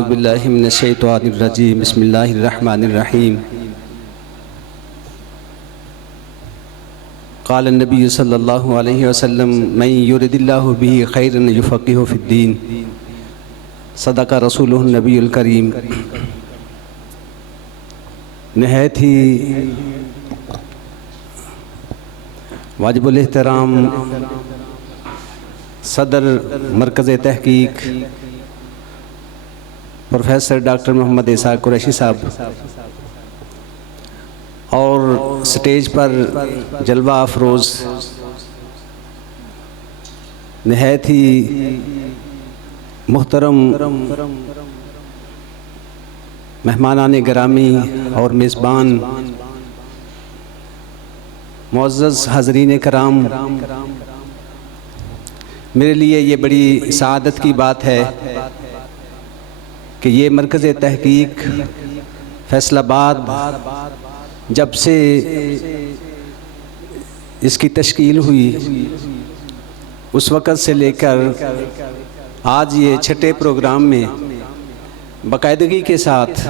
اعوذ باللہ من الشیطان الرجیم بسم اللہ الرحمن الرحیم قال النبی صلی اللہ علیہ وسلم من یرد اللہ بہ خیرا یفقہہ فی الدین صدق رسولہ النبی الکریم۔ نہایت ہی واجب الاحترام صدر مرکز تحقیق پروفیسر ڈاکٹر محمد اسحاق قریشی صاحب اور سٹیج پر جلوہ افروز نہایت ہی محترم مہمانان گرامی اور میزبان، معزز حاضرین کرام، میرے لیے یہ بڑی سعادت کی بات ہے کہ یہ مرکز تحقیق فیصل آباد جب سے اس کی تشکیل ہوئی اس وقت سے لے کر آج یہ چھٹے پروگرام میں باقاعدگی کے ساتھ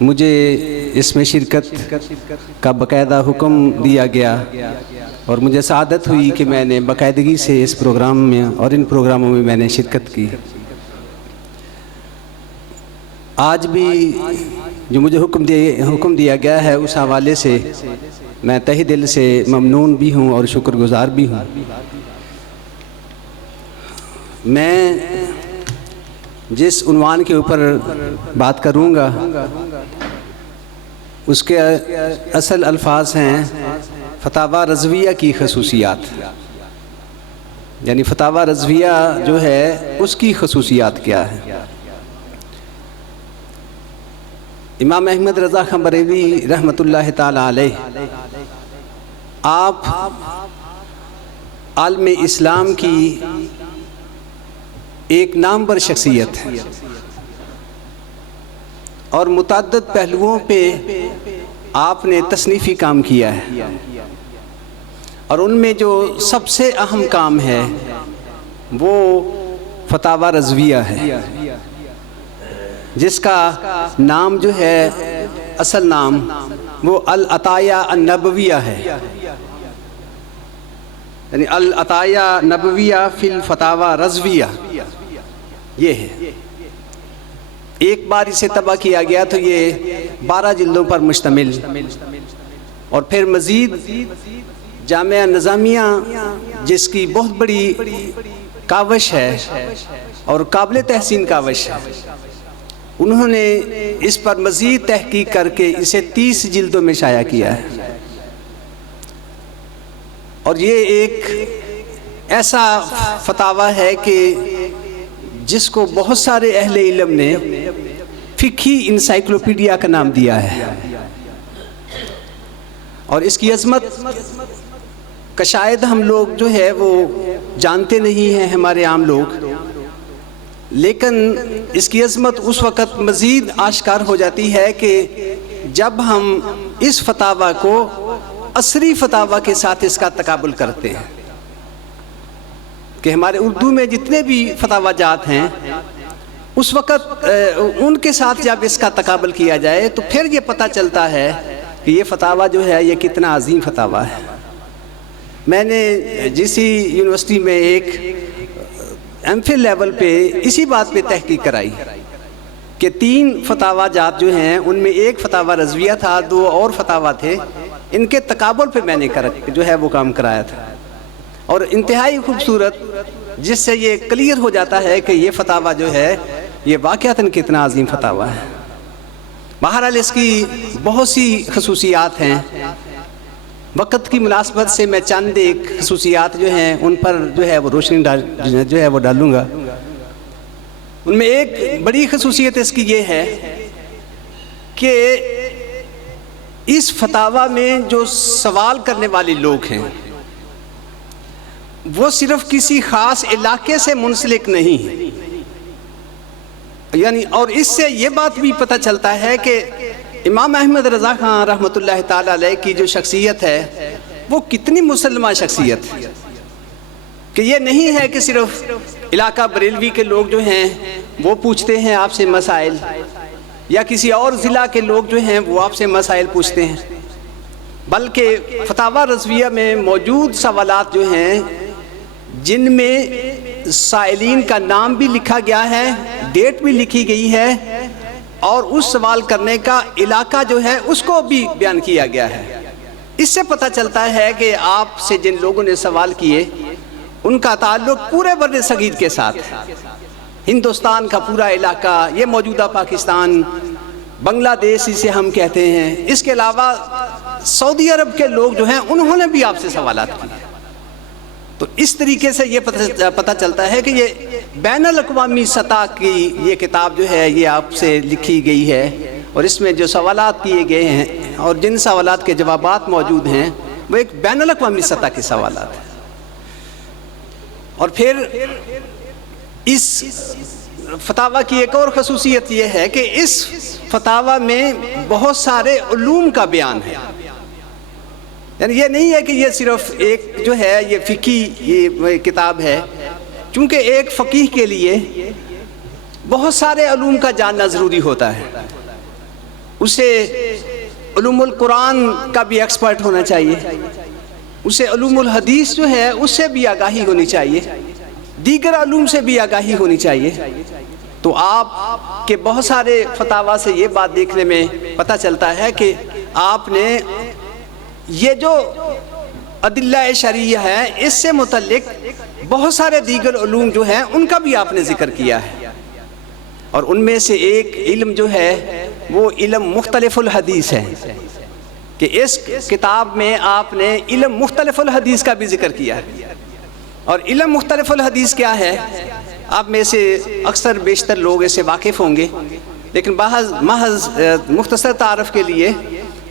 مجھے اس میں شرکت کا باقاعدہ حکم دیا گیا اور مجھے سعادت ہوئی کہ میں نے باقاعدگی سے اس پروگرام میں اور ان پروگراموں میں نے شرکت کی۔ آج بھی جو مجھے حکم دیا گیا ہے اس حوالے سے میں تہہ دل سے ممنون بھی ہوں اور شکر گزار بھی ہوں۔ میں جس عنوان کے اوپر بات کروں گا اس کے اصل الفاظ ہیں فتاوی رضویہ کی خصوصیات، یعنی فتاوی رضویہ جو ہے اس کی خصوصیات کیا ہے۔ امام احمد رضا خان بریلوی رحمۃ اللہ تعالی علیہ آپ عالم اسلام کی ایک نامور شخصیت ہے اور متعدد پہلوؤں پہ آپ نے تصنیفی کام کیا ہے، اور ان میں جو سب سے اہم کام ہے وہ فتاوی رضویہ ہے، جس کا نام جو ہے اصل نام وہ العطایہ النبویہ ہے، یعنی العطایہ نبویہ فی الفتاوی رضویہ یہ ہے۔ ایک بار اسے طبع کیا گیا تو یہ 12 جلدوں پر مشتمل، اور پھر مزید جامعہ نظامیہ جس کی بہت بڑی کاوش ہے اور قابل تحسین کاوش ہے، انہوں نے اس پر مزید تحقیق کر کے اسے 30 جلدوں میں شائع کیا ہے، اور یہ ایک ایسا فتاوی ہے کہ جس کو بہت سارے اہل علم نے فقہی انسائکلوپیڈیا کا نام دیا ہے، اور اس کی عظمت کا شاید ہم لوگ جو ہے وہ جانتے نہیں ہیں، ہمارے عام لوگ، لیکن اس کی عظمت اس وقت مزید آشکار ہو جاتی ہے کہ جب ہم اس فتاوی کو عصری فتاوی کے ساتھ اس کا تقابل کرتے ہیں، کہ ہمارے اردو میں جتنے بھی فتاوی جات ہیں اس وقت ان کے ساتھ جب اس کا تقابل کیا جائے تو پھر یہ پتہ چلتا ہے کہ یہ فتاوی جو ہے یہ کتنا عظیم فتاوی ہے۔ میں نے جسی یونیورسٹی میں ایک ایم فل لیول پہ اسی بات پہ تحقیق کرائی کہ 3 فتاوی جات جو ہیں ان میں ایک فتاوی رضویہ تھا، 2 اور فتاوی تھے، ان کے تقابل پہ میں نے جو ہے وہ کام کرایا تھا، اور انتہائی خوبصورت، جس سے یہ کلیئر ہو جاتا ہے کہ یہ فتاوی جو ہے یہ واقعتاً کتنا عظیم فتاوی ہے۔ بہرحال اس کی بہت سی خصوصیات ہیں، وقت کی مناسبت سے میں چند ایک خصوصیات جو ہیں ان پر جو ہے وہ روشنی جو ہے وہ ڈالوں گا۔ ان میں ایک بڑی خصوصیت اس کی یہ ہے کہ اس فتاوی میں جو سوال کرنے والے لوگ ہیں وہ صرف کسی خاص علاقے سے منسلک نہیں ہیں، یعنی اور اس سے یہ بات بھی پتہ چلتا ہے کہ امام احمد رضا خان رحمۃ اللہ تعالی علیہ کی جو شخصیت ہے وہ کتنی مسلمہ شخصیت ہے۔ کہ یہ نہیں ہے کہ صرف علاقہ بریلوی کے لوگ جو ہیں وہ پوچھتے ہیں آپ سے مسائل، یا کسی اور ضلع کے لوگ جو ہیں وہ آپ سے مسائل پوچھتے ہیں، بلکہ فتاوی رضویہ میں موجود سوالات جو ہیں جن میں سائلین کا نام بھی لکھا گیا ہے، ڈیٹ بھی لکھی گئی ہے، اور اس سوال کرنے کا علاقہ جو ہے اس کو بھی بیان کیا گیا ہے، اس سے پتہ چلتا ہے کہ آپ سے جن لوگوں نے سوال کیے ان کا تعلق پورے بر صغیر کے ساتھ، ہندوستان کا پورا علاقہ، یہ موجودہ پاکستان، بنگلہ دیش اسے ہم کہتے ہیں، اس کے علاوہ سعودی عرب کے لوگ جو ہیں انہوں نے بھی آپ سے سوالات کیے۔ تو اس طریقے سے یہ پتہ چلتا ہے کہ یہ بین الاقوامی سطح کی یہ کتاب جو ہے یہ آپ سے لکھی گئی ہے، اور اس میں جو سوالات کیے گئے ہیں اور جن سوالات کے جوابات موجود ہیں وہ ایک بین الاقوامی سطح کے سوالات ہیں۔ اور پھر اس فتاوی کی ایک اور خصوصیت یہ ہے کہ اس فتاوی میں بہت سارے علوم کا بیان ہے، یعنی یہ نہیں ہے کہ یہ صرف ایک جو ہے یہ فقہی یہ کتاب ہے، چونکہ ایک فقیہ کے لیے بہت سارے علوم کا جاننا ضروری ہوتا ہے، اسے علوم القرآن کا بھی ایکسپرٹ ہونا چاہیے، اسے علوم الحدیث جو ہے اس سے بھی آگاہی ہونی چاہیے، دیگر علوم سے بھی آگاہی ہونی چاہیے۔ تو آپ کے بہت سارے فتاوی سے یہ بات دیکھنے میں پتہ چلتا ہے کہ آپ نے یہ جو ادلہ شرعیہ ہے اس سے متعلق بہت سارے دیگر علوم جو ہیں ان کا بھی آپ نے ذکر کیا ہے، اور ان میں سے ایک علم جو ہے وہ علم مختلف الحدیث ہے، کہ اس کتاب میں آپ نے علم مختلف الحدیث کا بھی ذکر کیا ہے۔ اور علم مختلف الحدیث کیا ہے؟ آپ میں سے اکثر بیشتر لوگ اس سے واقف ہوں گے، لیکن محض مختصر تعارف کے لیے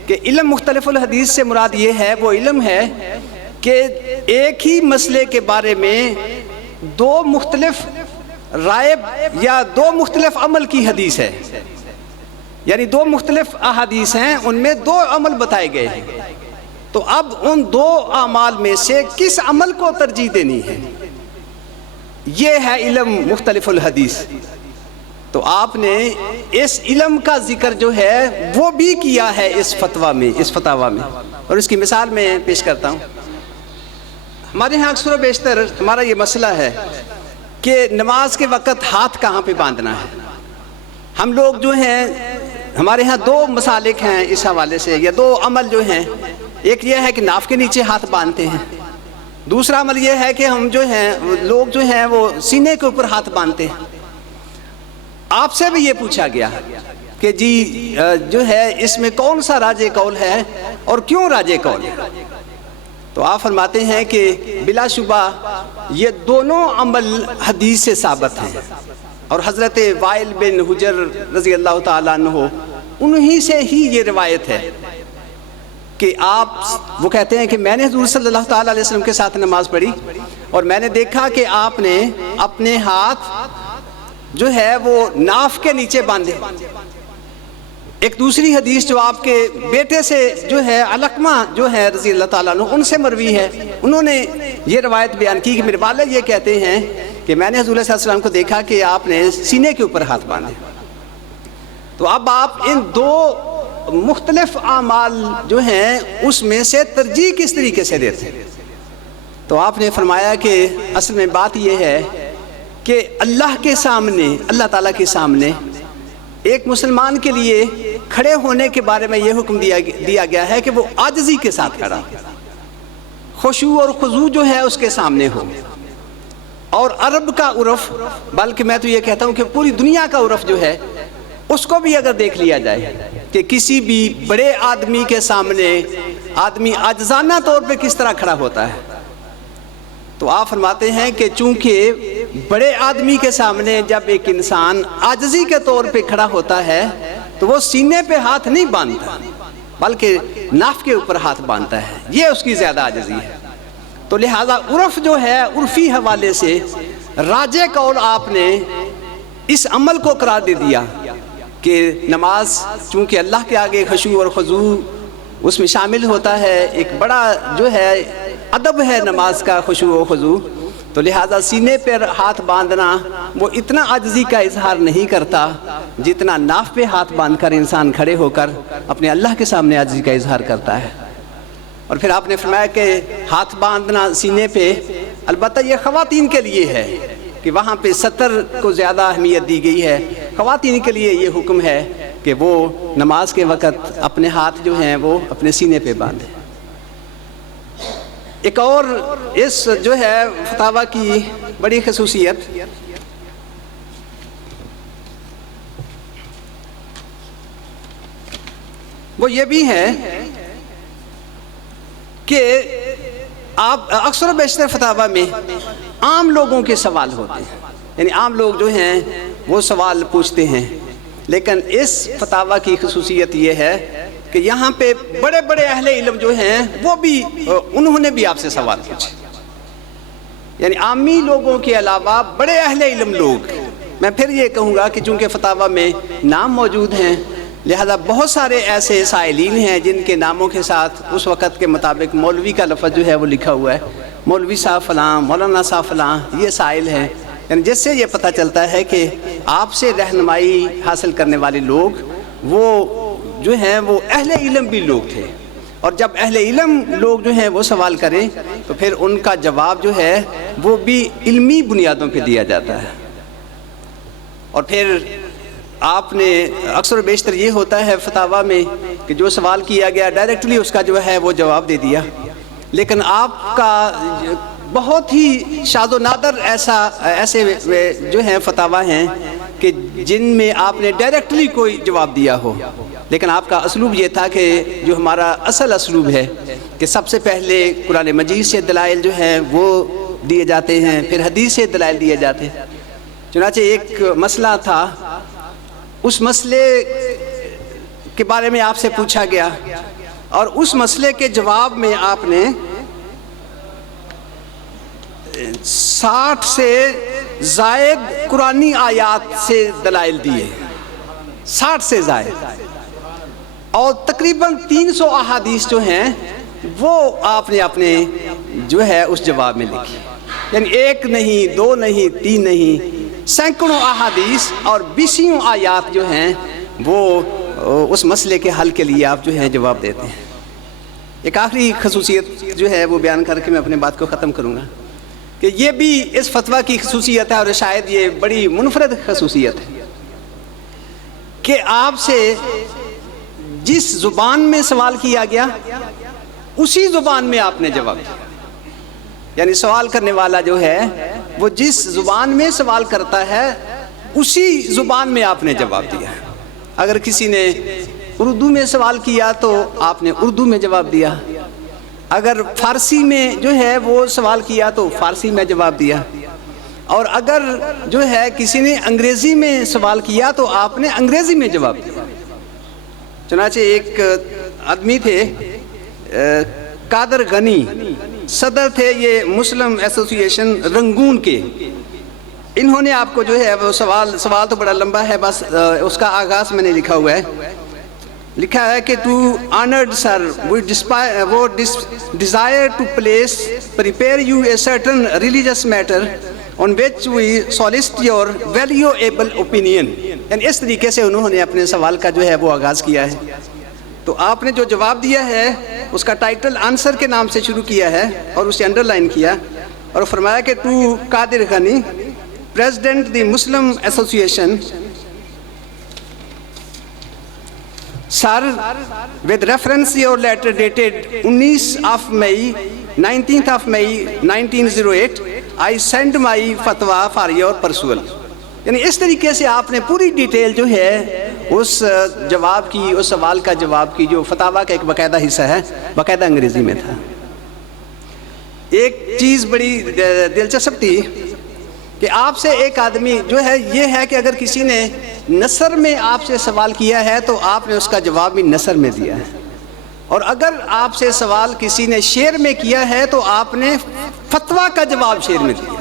کہ علم مختلف الحدیث سے مراد یہ ہے، وہ علم ہے کہ ایک ہی مسئلے کے بارے میں دو مختلف رائے یا دو مختلف عمل کی حدیث ہے، یعنی دو مختلف احادیث ہیں، ان میں دو عمل بتائے گئے ہیں، تو اب ان دو اعمال میں سے کس عمل کو ترجیح دینی ہے، یہ ہے علم مختلف الحدیث۔ تو آپ نے اس علم کا ذکر جو ہے وہ بھی کیا ہے اس فتویٰ میں، اور اس کی مثال میں پیش کرتا ہوں۔ ہمارے ہاں اکثر و بیشتر ہمارا یہ مسئلہ ہے کہ نماز کے وقت ہاتھ کہاں پہ باندھنا ہے۔ ہم لوگ جو ہیں ہمارے ہاں دو مسالک ہیں اس حوالے سے، یا دو عمل جو ہیں، ایک یہ ہے کہ ناف کے نیچے ہاتھ باندھتے ہیں، دوسرا عمل یہ ہے کہ ہم جو ہیں لوگ جو ہیں وہ سینے کے اوپر ہاتھ باندھتے ہیں۔ آپ سے بھی یہ پوچھا گیا کہ جی جو ہے اس میں کون سا راجح قول ہے اور کیوں راجح قول ہے؟ تو آپ فرماتے ہیں کہ بلا شبہ یہ دونوں عمل حدیث سے ثابت ہیں، اور حضرت وائل بن حجر رضی اللہ تعالیٰ عنہ انہی سے ہی یہ روایت ہے کہ وہ کہتے ہیں کہ میں نے حضور صلی اللہ تعالیٰ علیہ وسلم کے ساتھ نماز پڑھی، اور میں نے دیکھا کہ آپ نے اپنے ہاتھ جو ہے وہ ناف کے نیچے باندھے۔ ایک دوسری حدیث جو آپ کے بیٹے سے جو ہے علقمہ جو ہے رضی اللہ تعالیٰ عنہ ان سے مروی ہے، انہوں نے یہ روایت بیان کی کہ میرے والد یہ کہتے ہیں کہ میں نے حضور صلی اللہ علیہ وسلم کو دیکھا کہ آپ نے سینے کے اوپر ہاتھ باندھے۔ تو اب آپ ان دو مختلف اعمال جو ہیں اس میں سے ترجیح کس طریقے سے دیتے ہیں؟ تو آپ نے فرمایا کہ اصل میں بات یہ ہے کہ اللہ کے سامنے، اللہ تعالیٰ کے سامنے ایک مسلمان کے لیے کھڑے ہونے کے بارے میں یہ حکم دیا گیا ہے کہ وہ عاجزی کے ساتھ کھڑا، خشوع اور خضوع جو ہے اس کے سامنے ہو۔ اور عرب کا عرف، بلکہ میں تو یہ کہتا ہوں کہ پوری دنیا کا عرف جو ہے اس کو بھی اگر دیکھ لیا جائے کہ کسی بھی بڑے آدمی کے سامنے آدمی عاجزانہ طور پہ کس طرح کھڑا ہوتا ہے، تو آپ فرماتے ہیں کہ چونکہ بڑے آدمی کے سامنے جب ایک انسان عاجزی کے طور پہ کھڑا ہوتا ہے تو وہ سینے پہ ہاتھ نہیں باندھتا بلکہ ناف کے اوپر ہاتھ باندھتا ہے، یہ اس کی زیادہ عاجزی ہے۔ تو لہذا عرف جو ہے، عرفی حوالے سے راجح قول آپ نے اس عمل کو قرار دے دیا کہ نماز چونکہ اللہ کے آگے خشوع اور خضوع اس میں شامل ہوتا ہے، ایک بڑا جو ہے ادب ہے نماز کا خشوع و خضوع، تو لہٰذا سینے پر ہاتھ باندھنا وہ اتنا عاجزی کا اظہار نہیں کرتا جتنا ناف پہ ہاتھ باندھ کر انسان کھڑے ہو کر اپنے اللہ کے سامنے عاجزی کا اظہار کرتا ہے۔ اور پھر آپ نے فرمایا کہ ہاتھ باندھنا سینے پہ البتہ یہ خواتین کے لیے ہے کہ وہاں پہ ستر کو زیادہ اہمیت دی گئی ہے، خواتین کے لیے یہ حکم ہے کہ وہ نماز کے وقت اپنے ہاتھ جو ہیں وہ اپنے سینے پہ باندھیں۔ ایک اور اس جو ہے فتاوی کی بڑی خصوصیت وہ یہ بھی ہے کہ آپ اکثر و بیشتر فتاوی میں عام لوگوں کے سوال ہوتے ہیں، یعنی عام لوگ جو ہیں وہ سوال پوچھتے ہیں، لیکن اس فتاوی کی خصوصیت یہ ہے کہ یہاں پہ بڑے بڑے اہل علم جو ہیں وہ بھی انہوں نے بھی آپ سے سوال پوچھے، یعنی عامی لوگوں کے علاوہ بڑے اہل علم لوگ۔ میں پھر یہ کہوں گا کہ چونکہ فتاوی میں نام موجود ہیں لہذا بہت سارے ایسے سائلین ہیں جن کے ناموں کے ساتھ اس وقت کے مطابق مولوی کا لفظ جو ہے وہ لکھا ہوا ہے، مولوی صاحب فلاں، مولانا صاحب فلاں، یہ سائل ہیں، یعنی جس سے یہ پتہ چلتا ہے کہ آپ سے رہنمائی حاصل کرنے والے لوگ وہ جو ہیں وہ اہل علم بھی لوگ تھے، اور جب اہل علم لوگ جو ہیں وہ سوال کریں تو پھر ان کا جواب جو ہے وہ بھی علمی بنیادوں پہ دیا جاتا ہے۔ اور پھر آپ نے اکثر و بیشتر یہ ہوتا ہے فتاوی میں کہ جو سوال کیا گیا ڈائریکٹلی اس کا جو ہے وہ جواب دے دیا، لیکن آپ کا بہت ہی شاذ و نادر ایسے جو ہیں فتاوی ہیں کہ جن میں آپ نے ڈائریکٹلی کوئی جواب دیا ہو، لیکن آپ کا اسلوب یہ تھا کہ جو ہمارا اصل اسلوب ہے کہ سب سے پہلے قرآن مجید سے دلائل جو ہیں وہ دیے جاتے ہیں، پھر حدیث سے دلائل دیے جاتے ہیں۔ چنانچہ ایک مسئلہ تھا، اس مسئلے کے بارے میں آپ سے پوچھا گیا اور اس مسئلے کے جواب میں آپ نے 60 سے زائد قرآنی آیات سے دلائل دیے، 60 سے زائد، اور تقریباً 300 احادیث جو ہیں وہ آپ نے اپنے جو ہے اس جواب میں لکھی، یعنی ایک نہیں، دو نہیں، تین نہیں، سینکڑوں احادیث اور 20 آیات جو ہیں وہ اس مسئلے کے حل کے لیے آپ جو ہیں جواب دیتے ہیں۔ ایک آخری خصوصیت جو ہے وہ بیان کر کے میں اپنے بات کو ختم کروں گا کہ یہ بھی اس فتویٰ کی خصوصیت ہے، اور شاید یہ بڑی منفرد خصوصیت ہے کہ آپ سے جس زبان میں سوال کیا گیا اسی زبان میں آپ نے جواب دیا، یعنی سوال کرنے والا جو ہے وہ جس زبان میں سوال کرتا ہے اسی زبان میں آپ نے جواب دیا۔ اگر کسی نے اردو میں سوال کیا تو آپ نے اردو میں جواب دیا، اگر فارسی میں جو ہے وہ سوال کیا تو فارسی میں جواب دیا، اور اگر جو ہے کسی نے انگریزی میں سوال کیا تو آپ نے انگریزی میں جواب دیا۔ چنانچہ ایک آدمی تھے قادر غنی، صدر تھے یہ مسلم ایسوسی ایشن رنگون کے، انہوں نے آپ کو جو ہے وہ سوال تو بڑا لمبا ہے، بس اس کا آغاز میں نے لکھا ہوا ہے، لکھا ہے کہ to honoured sir we desire to prepare you a certain religious matter on which we solicit your valuable opinion، یعنی اس طریقے سے انہوں نے اپنے سوال کا جو ہے وہ آغاز کیا ہے۔ تو آپ نے جو جواب دیا ہے اس کا ٹائٹل آنسر کے نام سے شروع کیا ہے اور اسے انڈر لائن کیا اور فرمایا کہ ٹو قادر غنی پریزیڈنٹ دی مسلم ایسوسی ایشن، سر with reference your letter dated 19th of May 1908 I send my fatwa for your perusal، یعنی اس طریقے سے آپ نے پوری ڈیٹیل جو ہے اس جواب کی، اس سوال کا جواب کی، جو فتاوی کا ایک باقاعدہ حصہ ہے، باقاعدہ انگریزی میں تھا۔ ایک چیز بڑی دلچسپ تھی کہ آپ سے ایک آدمی جو ہے یہ ہے کہ اگر کسی نے نثر میں آپ سے سوال کیا ہے تو آپ نے اس کا جواب بھی نثر میں دیا ہے، اور اگر آپ سے سوال کسی نے شعر میں کیا ہے تو آپ نے فتویٰ کا جواب شعر میں دیا،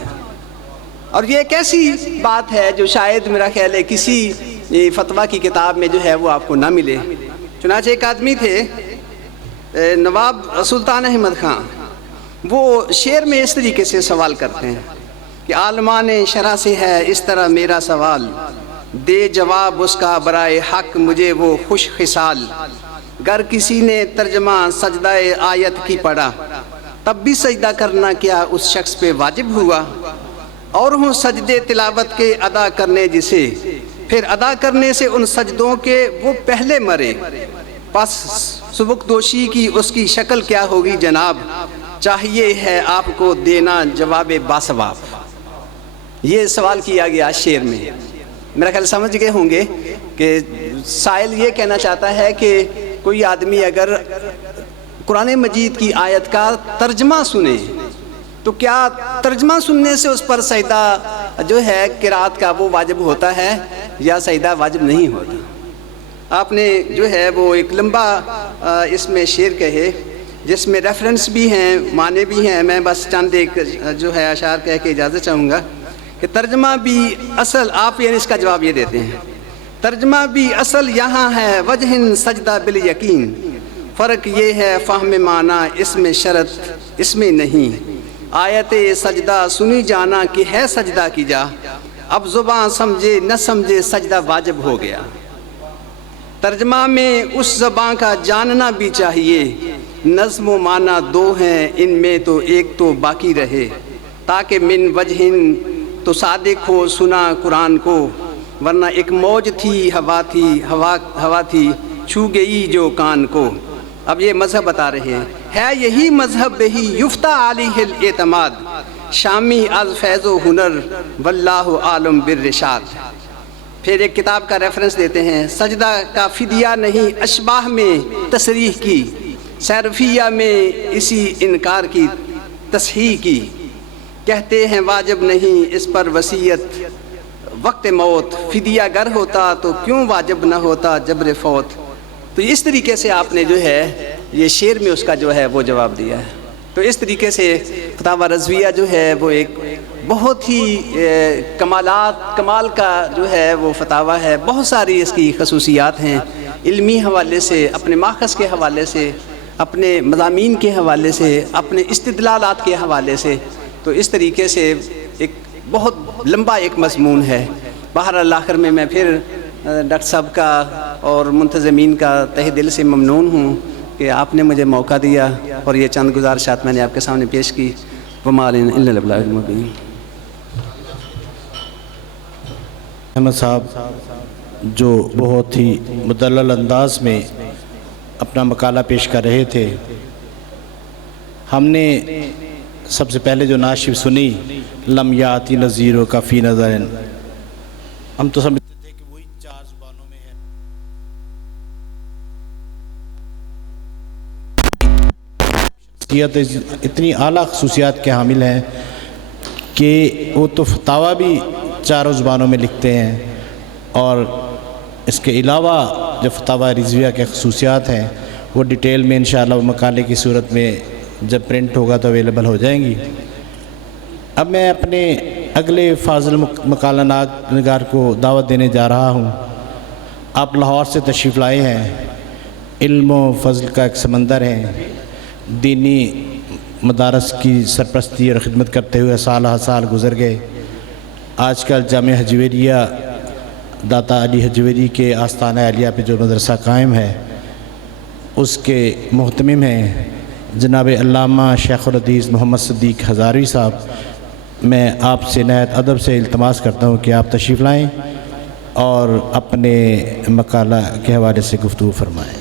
اور یہ ایک ایسی بات ہے جو شاید میرا خیال ہے کسی فتویٰ کی کتاب میں جو ہے وہ آپ کو نہ ملے۔ چنانچہ ایک آدمی تھے نواب سلطان احمد خان، وہ شعر میں اس طریقے سے سوال کرتے ہیں کہ عالمان شرح سے ہے اس طرح میرا سوال، دے جواب اس کا برائے حق مجھے وہ خوش خصال۔ گر کسی نے ترجمہ سجدہ آیت کی پڑھا، تب بھی سجدہ کرنا کیا اس شخص پہ واجب ہوا؟ اور ہوں سجدے تلاوت کے ادا کرنے جسے، پھر ادا کرنے سے ان سجدوں کے وہ پہلے مرے، پس سبک دوشی کی اس کی شکل کیا ہوگی جناب؟ چاہیے ہے آپ کو دینا جواب باثواب۔ یہ سوال کیا گیا شعر میں۔ میرا خیال سمجھ گئے ہوں گے کہ سائل یہ کہنا چاہتا ہے کہ کوئی آدمی اگر قرآن مجید کی آیت کا ترجمہ سنے تو کیا ترجمہ سننے سے اس پر سجدہ جو ہے قرات کا وہ واجب ہوتا ہے یا سجدہ واجب نہیں ہوتا؟ آپ نے جو ہے وہ ایک لمبا اس میں شعر کہے جس میں ریفرنس بھی ہیں، معنی بھی ہیں۔ میں بس چند ایک جو ہے اشعار کہہ کے اجازت چاہوں گا کہ ترجمہ بھی اصل، آپ یعنی اس کا جواب یہ دیتے ہیں، ترجمہ بھی اصل یہاں ہے وجہ سجدہ بالیقین، فرق یہ ہے فہم معنی اس میں شرط اس میں نہیں، آیت سجدہ سنی جانا کہ ہے سجدہ کی جا، اب زبان سمجھے نہ سمجھے سجدہ واجب ہو گیا۔ ترجمہ میں اس زبان کا جاننا بھی چاہیے، نظم و معنی دو ہیں ان میں تو ایک تو باقی رہے، تاکہ من وجہ تو صادق ہو سنا قرآن کو، ورنہ ایک موج تھی ہوا تھی چھو گئی جو کان کو۔ اب یہ مذہب بتا رہے ہیں، ہے یہی مذہب ہی یفتہ علیہ الاعتماد، شامی از فیض و ہنر واللہ عالم بالرشاد۔ پھر ایک کتاب کا ریفرنس دیتے ہیں، سجدہ کا فدیہ نہیں اشباہ میں تصریح کی، صرفیہ میں اسی انکار کی تصحیح کی، کہتے ہیں واجب نہیں اس پر وصیت وقت موت، فدیہ گر ہوتا تو کیوں واجب نہ ہوتا جبر فوت۔ تو اس طریقے سے آپ نے جو ہے یہ شعر میں اس کا جو ہے وہ جواب دیا ہے۔ تو اس طریقے سے فتاوی رضویہ جو ہے وہ ایک بہت ہی کمال کا جو ہے وہ فتاوی ہے، بہت ساری اس کی خصوصیات ہیں، علمی حوالے سے، اپنے ماخذ کے حوالے سے، اپنے مضامین کے حوالے سے، اپنے استدلالات کے حوالے سے۔ تو اس طریقے سے ایک بہت لمبا ایک مضمون ہے۔ بہرحال آخر میں پھر ڈاکٹر صاحب کا اور منتظمین کا تہ دل سے ممنون ہوں کہ آپ نے مجھے موقع دیا اور یہ چند گزارشات میں نے آپ کے سامنے پیش کی۔ وما علینا الا البلاغ المبین۔ احمد صاحب جو بہت ہی مدلل انداز میں اپنا مقالہ پیش کر رہے تھے، ہم نے سب سے پہلے جو نعت شریف سنی لم یاتی نذیر کا فی نظر، ہم تو سمجھتے تھے کہ وہی 4 زبانوں میں ہے۔ شخصیت اتنی اعلیٰ خصوصیات کے حامل ہیں کہ وہ تو فتاویٰ بھی 4 زبانوں میں لکھتے ہیں، اور اس کے علاوہ جو فتاویٰ رضویہ کے خصوصیات ہیں وہ ڈیٹیل میں انشاءاللہ وہ مقالے کی صورت میں جب پرنٹ ہوگا تو اویلیبل ہو جائیں گی۔ اب میں اپنے اگلے فاضل مقالہ نگار کو دعوت دینے جا رہا ہوں۔ آپ لاہور سے تشریف لائے ہیں، علم و فضل کا ایک سمندر ہے، دینی مدارس کی سرپرستی اور خدمت کرتے ہوئے سال گزر گئے۔ آج کل جامعہ حجویریہ داتا علی حجویری کے آستانہ عالیہ پہ جو مدرسہ قائم ہے اس کے محتمم ہیں جناب علامہ شیخ الحدیث محمد صدیق ہزاروی صاحب۔ میں آپ سے نہایت ادب سے التماس کرتا ہوں کہ آپ تشریف لائیں اور اپنے مقالہ کے حوالے سے گفتگو فرمائیں۔